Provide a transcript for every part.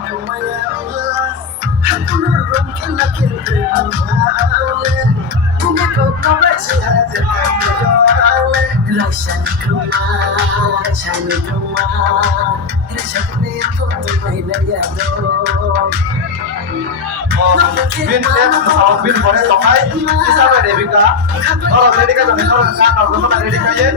Bin kalau bin boleh tokai bisa ready ka kalau ready ka jangan kalau kan kalau mana ready ka ye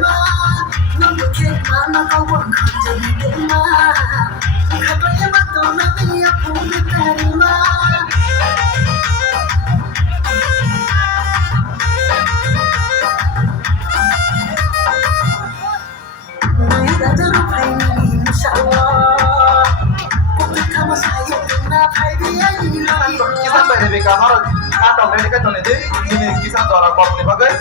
kisan by ready ka kalau kan ready ka jangan deh ini kisan juara company bagai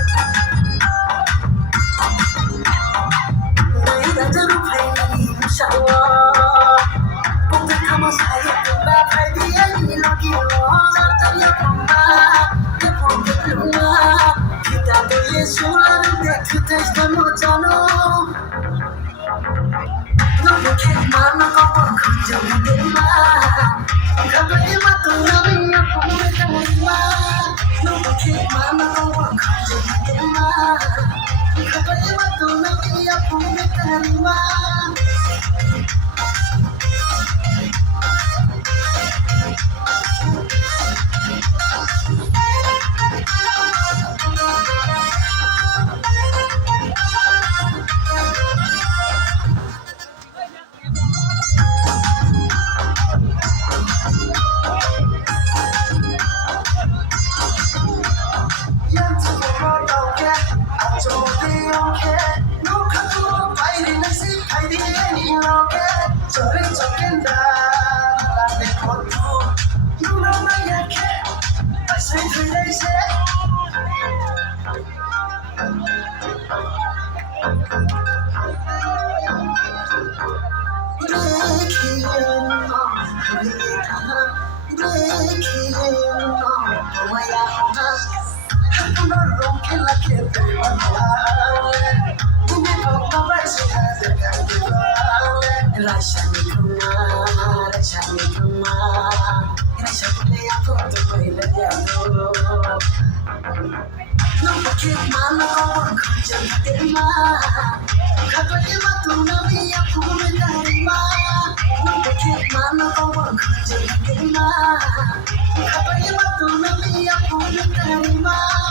Mana